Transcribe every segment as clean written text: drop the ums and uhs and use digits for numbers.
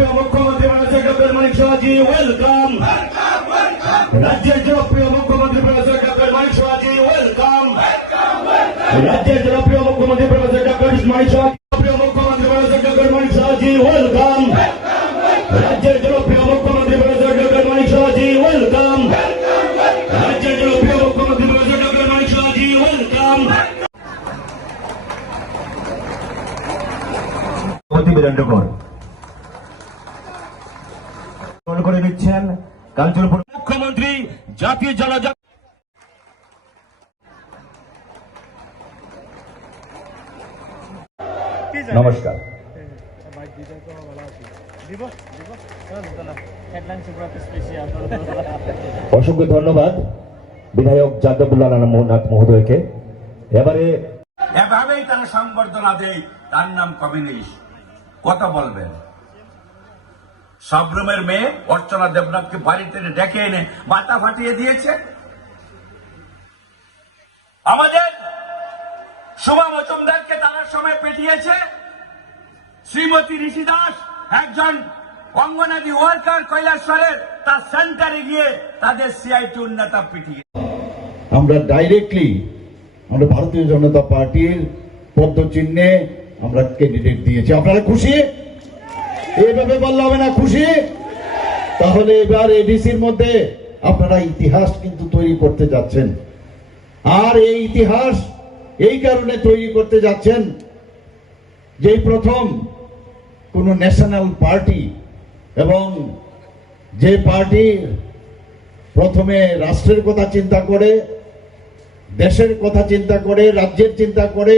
জনপ্রিয় মুখ্যমন্ত্রী professor doctor মানিক সাহাজি welcome. রাজ্যের জনপ্রিয় মুখ্যমন্ত্রী প্রফেসর ডক্টর মানিক সাহাজি ওয়েলকাম। রাজ্যের জনপ্রিয় মুখ্যমন্ত্রী প্রফেসর ডক্টর মানিক সাহাজি, প্রিয় মুখ্যমন্ত্রী প্রফেসর ডক্টর মানিক সাহাজি ওয়েলকাম। রাজ্যের জনপ্রিয় মুখ্যমন্ত্রী প্রফেসর ডক্টর মানিক সাহাজি ওয়েলকাম। রাজ্যের জনপ্রিয় মুখ্যমন্ত্রী প্রফেসর ডক্টর মানিক সাহাজি ওয়েলকাম। প্রতিবেদনকর করে দিচ্ছেন কাঞ্চনপুর মুখ্যমন্ত্রী জাতীয় জনজাতি। নমস্কার। অসংখ্য ধন্যবাদ বিধায়ক যাদবুল্লাহ নাথ মহোদয়কে। এবারে এভাবেই তারা সংবর্ধনা দেয়, তার নাম কমিউনিস্ট। কথা বলবেন। সাবরুমের মেয়ে অর্চনা দেবনাথকে বাড়িতে ডেকে এনে মাথা ফাটিয়ে দিয়েছে। আমাদের শোভা মজুমদারকে তার সময় পেটিয়েছে। শ্রীমতী ঋষি দাস একজন অঙ্গনাদি ওয়ার্কার কৈলাসহরের তার সেন্টারে গিয়ে তাদের সিআইটি নেতা পিটিয়ে। আমরা ডাইরেক্টলি আমরা ভারতীয় জনতা পার্টির পদ্মচিহ্নে আমরা ক্যান্ডিডেট দিয়েছি। আপনারা খুশি? এইভাবে বললে হবে না, খুশি? তাহলে এবার এডিসির মধ্যে আপনারা ইতিহাস কিন্তু তৈরি করতে যাচ্ছেন। আর এই ইতিহাস এই কারণে তৈরি করতে যাচ্ছেন যে প্রথম কোন ন্যাশনাল পার্টি, এবং যে পার্টি প্রথমে রাষ্ট্রের কথা চিন্তা করে, দেশের কথা চিন্তা করে, রাজ্যের চিন্তা করে,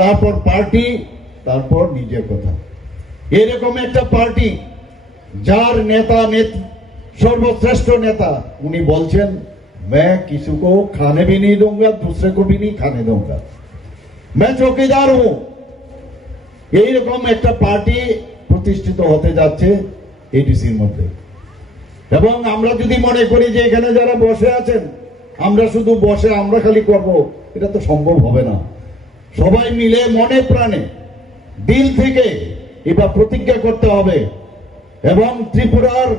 তারপর পার্টি, তারপর নিজের কথা। এরকম একটা পার্টি যার নেতা সর্বশ্রেষ্ঠ নেতা উনি বলছেন, मैं किसी को खाने भी नहीं दूंगा, दूसरे को भी नहीं खाने दूंगा, मैं चौकीदार हूं। এইরকম একটা পার্টি প্রতিষ্ঠিত হতে যাচ্ছে এডিসির মধ্যে। এবং আমরা যদি মনে করি যে এখানে যারা বসে আছেন আমরা শুধু বসে আমরা খালি করব, এটা তো সম্ভব হবে না। সবাই মিলে মনে প্রাণে দিল থেকে এবার প্রতিজ্ঞা করতে হবে, এবং ত্রিপুরার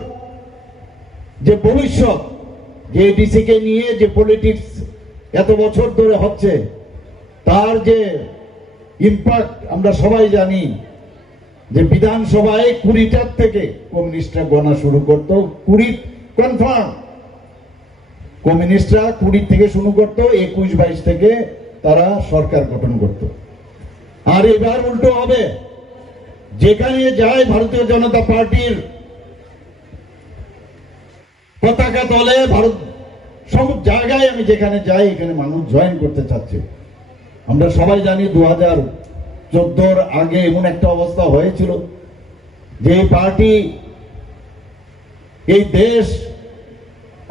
যে ভবিষ্যৎ, যে এডিসি কে নিয়ে যে পলিটিক্স এত বছর ধরে হচ্ছে, তার যে ইম্প্যাক্ট আমরা সবাই জানি। যে বিধানসভায় 20টার থেকে কমিউনিস্টরা গণা শুরু করতো, 20 কনফার্ম কমিউনিস্টরা 20 থেকে শুরু করতো, 21-22 থেকে তারা সরকার গঠন করত। আর এবার উল্টো হবে, যেখানে যায় ভারতীয় জনতা পার্টির পতাকা তলে, ভারত সব জায়গায় আমি যেখানে যাই এখানে মানুষ জয়েন করতে চাচ্ছে। আমরা সবাই জানি 2014 আগে এমন একটা অবস্থা হয়েছিল যে পার্টি, এই দেশ,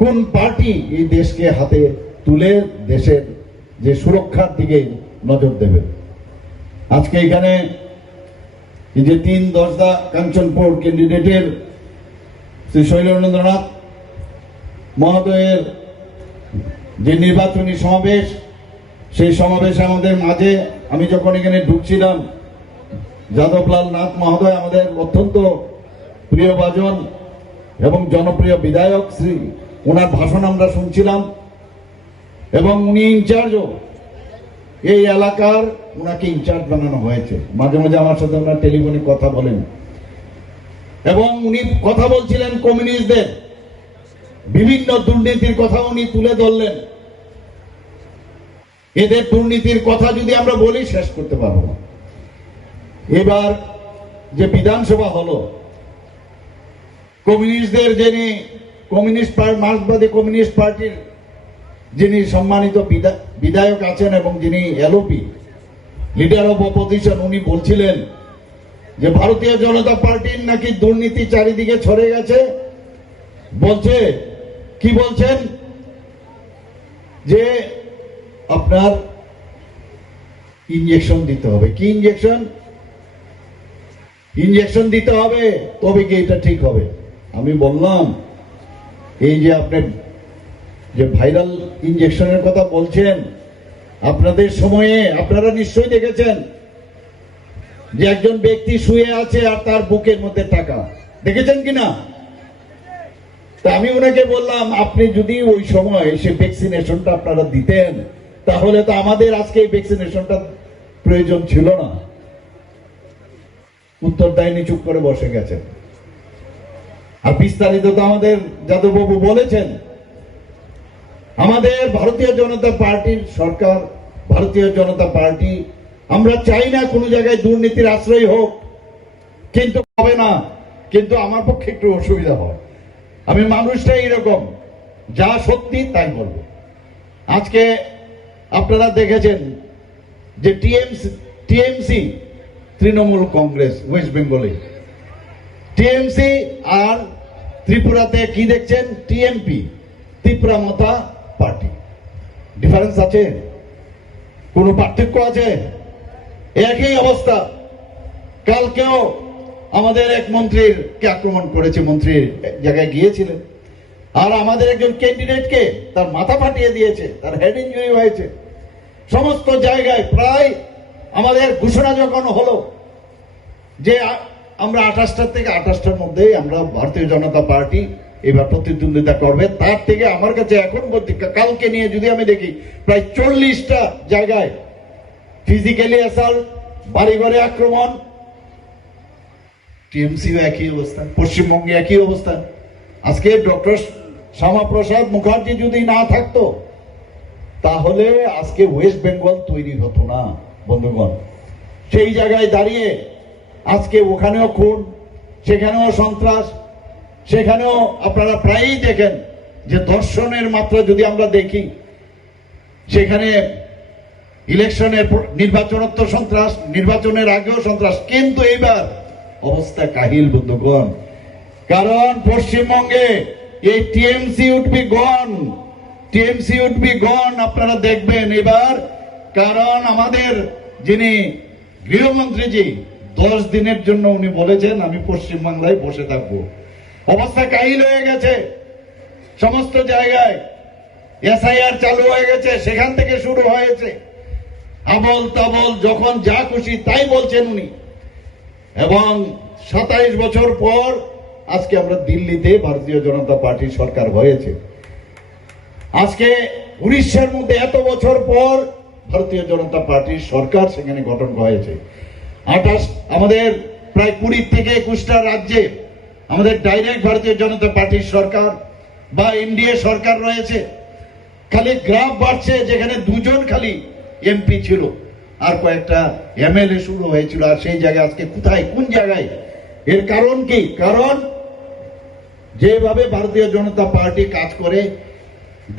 কোন পার্টি এই দেশকে হাতে তুলে দেশের যে সুরক্ষার দিকে নজর দেবে। আজকে এখানে এই যে 3-10 কাঞ্চনপুর ক্যান্ডিডেটের শ্রী শৈলেন্দ্রনাথ মহোদয়ের যে নির্বাচনী সমাবেশ, সেই সমাবেশে আমাদের মাঝে আমি যখন এখানে ঢুকছিলাম, যাদবলাল নাথ মহোদয় আমাদের অত্যন্ত প্রিয় ভাজন এবং জনপ্রিয় বিধায়ক, শ্রী ওনার ভাষণ আমরা শুনছিলাম, এবং উনি ইনচার্জও, এই এলাকার ওনাকে ইনচার্জ বানানো হয়েছে। মাঝে মাঝে আমার সাথে ওনার টেলিফোনে কথা বলেন, এবং উনি কথা বলছিলেন কমিউনিস্টদের বিভিন্ন দুর্নীতির কথা উনি তুলে ধরলেন। এদের দুর্নীতির কথা যদি আমরা বলি শেষ করতে পারবো না। এবার যে বিধানসভা হলো, কমিউনিস্টদের যিনি মার্ক্সবাদী কমিউনিস্ট পার্টির যিনি সম্মানিত বিধায়ক আছেন এবং যিনি এলওপি লিডার অফ অপোজিশন, উনি বলছিলেন যে ভারতীয় জনতা পার্টির নাকি দুর্নীতি চারিদিকে ছড়ে গেছে। বলছে কি বলছেন যে আপনার ইনজেকশন দিতে হবে। কি ইনজেকশন? ইনজেকশন দিতে হবে তবে কি এটা ঠিক হবে। আমি বললাম এই যে আপনি যে ভাইরাল ইনজেকশনের কথা বলছেন, আপনাদের সময়ে আপনারা নিশ্চয়ই দেখেছেন যে একজন ব্যক্তি শুয়ে আছে আর তার বুকের মধ্যে টাকা, দেখেছেন কিনা? তা আমি ওনাকে বললাম, আপনি যদি ওই সময় সে ভ্যাকসিনেশনটা আপনারা দিতেন তাহলে তো আমাদের আজকে এই ভ্যাকসিনেশনটা প্রয়োজন ছিল না। উত্তর দেয়নি, চুপ করে বসে গেছেন। আর বিস্তারিত তো আমাদের যাদববাবু বলেছেন। আমাদের ভারতীয় জনতা পার্টির সরকার, ভারতীয় জনতা পার্টি, আমরা চাই না কোনো জায়গায় দুর্নীতির আশ্রয় হোক, কিন্তু হবে না। কিন্তু আমার পক্ষে একটু অসুবিধা হয়, আমি মানুষটাই এরকম, যা সত্যি তাই বলবো। আজকে আপনারা দেখেছেন যে টিএমসি তৃণমূল কংগ্রেস ওয়েস্ট বেঙ্গলে, টিএমসি আর ত্রিপুরাতে কি দেখছেন, টিএমপি ত্রিপুরা মতা পার্টি। ডিফারেন্স আছে? কোনো পার্থক্য আছে? একই অবস্থা। কালকেও আমাদের এক মন্ত্রীর কে আক্রমণ করেছে, মন্ত্রীর জায়গায় গিয়েছিলেন, আর আমাদের একজন ক্যান্ডিডেটকে তার মাথা ফাটিয়ে দিয়েছে, তার হেড ইঞ্জুরি হয়েছে। সমস্ত জায়গায় প্রায় আমাদের ঘোষণা যখন হলো যে আমরা 28টার থেকে 28টার মধ্যে আমরা ভারতীয় জনতা পার্টি এবার প্রতিদ্বন্দ্বিতা করবে, তার থেকে আমার কাছে এখন কালকে নিয়ে যদি আমি দেখি প্রায় 40টা জায়গায় ফিজিক্যালি অ্যাসাল্ট, বাড়িঘরে আক্রমণ। টিএমসিও একই অবস্থা, পশ্চিমবঙ্গে একই অবস্থা। আজকে ডক্টর শ্যামাপ্রসাদ মুখার্জি যদি না থাকতো তাহলে আজকে ওয়েস্ট বেঙ্গল তৈরি হতো না বন্ধুগণ। সেই জায়গায় দাঁড়িয়ে আজকে ওখানেও খুন, সেখানেও সন্ত্রাস, সেখানেও আপনারা প্রায়ই দেখেন যে ধর্ষণের মাত্রা যদি আমরা দেখি, সেখানে ইলেকশনের নির্বাচনোত্তর সন্ত্রাস, নির্বাচনের আগেও সন্ত্রাস। কিন্তু এবার অবস্থা কাহিল বন্ধুগণ, কারণ পশ্চিমবঙ্গে এই TMC would be gone, TMC would be gone. আপনারা দেখবেন এবার, কারণ আমাদের যিনি গৃহমন্ত্রীজি 10 দিনের জন্য উনি বলেছেন আমি পশ্চিমবাংলায় বসে থাকবো। অবস্থা কাহিল হয়ে গেছে, সমস্ত জায়গায় এসআইআর চালু হয়ে গেছে, সেখান থেকে শুরু হয়েছে আবল তাবল, যখন যা খুশি তাই বলছেন উনি। এবং 27 বছর পর আজকে আমরা দিল্লিতে ভারতীয় জনতা পার্টির সরকার হয়েছে। আজকে উড়িষ্যার মধ্যে এত বছর পর ভারতীয় জনতা পার্টির সরকার সেখানে গঠন হয়েছে। আমাদের প্রায় 20 থেকে 21টা রাজ্যে আমাদের ডাইরেক্ট ভারতীয় জনতা পার্টির সরকার বা এনডিএ সরকার রয়েছে। খালি গ্রাফ বাড়ছে, যেখানে 2 জন খালি এমপি ছিল আর কয়েকটা এমএলএ শুরু হয়েছিল, আর সেই জায়গায় আজকে কোথায়, কোন জায়গায়? এর কারণ কি? কারণ যেভাবে ভারতীয় জনতা পার্টি কাজ করে,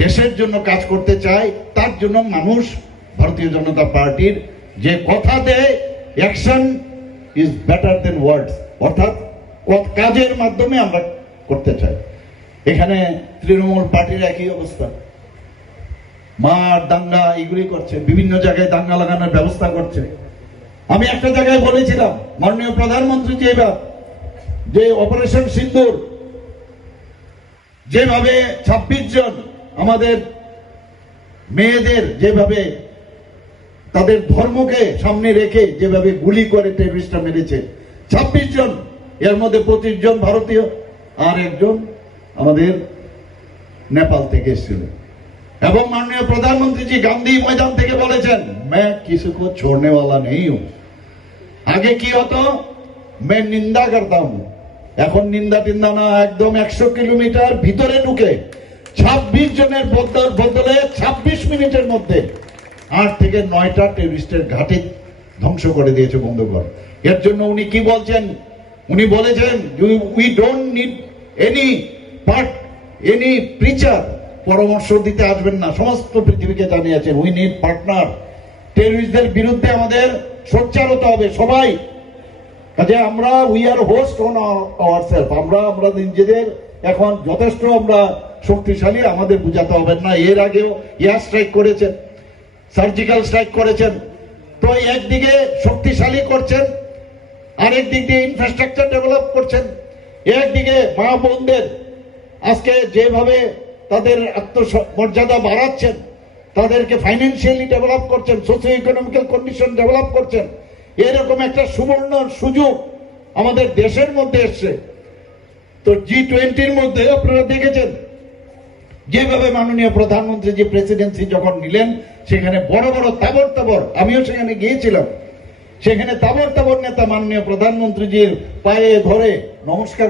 দেশের জন্য কাজ করতে চায়, তার জন্য মানুষ ভারতীয় জনতা পার্টির যে কথা দেয়, অ্যাকশন ইজ বেটার দেন ওয়ার্ডস, অর্থাৎ কাজের মাধ্যমে আমরা করতে চাই। এখানে তৃণমূল পার্টির একই অবস্থা, মার দাঙ্গা এগুলি করছে, বিভিন্ন জায়গায় দাঙ্গা লাগানোর ব্যবস্থা করছে। আমি একটা জায়গায় বলেছিলাম, মাননীয় প্রধানমন্ত্রী যে অপারেশন সিন্দুর, যেভাবে 26 জন আমাদের মেয়েদের যেভাবে তাদের ধর্মকে সামনে রেখে যেভাবে গুলি করে টেররিস্টরা মেরেছে, 26 জন, এর মধ্যে 25 জন ভারতীয় আর একজন আমাদের নেপাল থেকে এসেছিল। এবং মাননীয় প্রধানমন্ত্রী গান্ধী ময়দান থেকে বলেছেন, मैं किसी को छोड़ने वाला नहीं हूं। আগে কি হতো, मैं নিন্দা करता हूं, এখন নিন্দা টিন্দা না, একদম 100 কিলোমিটার ভিতরে ঢুকে 26 জনের বদলে 26 মিনিটের মধ্যে 8 থেকে 9টা টেররিস্টের ঘাঁটি ধ্বংস করে দিয়েছে বন্ধুগণ। এর জন্য উনি কি বলছেন? উনি বলেছেন, we don't need any preacher, পরামর্শ দিতে আসবেন না, সমস্ত পৃথিবীকে জানিয়েছেন উই নিড পার্টনার। টেররিস্টদের বিরুদ্ধে আমাদের সোচ্চার হতে হবে সবাই। কাজে আমরা we are host on ourself, আমরা নিজেদের এখন যথেষ্ট আমরা শক্তিশালী, আমাদের বুঝাতে হবে না। এর আগেও এয়ার স্ট্রাইক করেছেন, সার্জিক্যাল স্ট্রাইক করেছেন, তো একদিকে শক্তিশালী করছেন, আরেক দিক দিয়ে ইনফ্রাস্ট্রাকচার ডেভেলপ করছেন, একদিকে মা বোনদের আজকে যেভাবে তাদের আত্মমর্যাদা বাড়াচ্ছেন, তাদেরকে ফাইন্যান্সিয়ালি ডেভেলপ করছেন, সোশিও ইকোনমিক্যাল কন্ডিশন ডেভেলপ করছেন, এরকম একটা সুবর্ণ সুযোগ আমাদের দেশের মধ্যে এসছে। তো G20-র মধ্যে আপনারা দেখেছেন যেভাবে মাননীয় প্রধানমন্ত্রী যে প্রেসিডেন্সি যখন নিলেন, সেখানে বড় বড় তাবর, আমিও সেখানে গিয়েছিলাম, সেখানে তাবর নেতা মাননীয় প্রধানমন্ত্রীজির পায়ে ধরে নমস্কার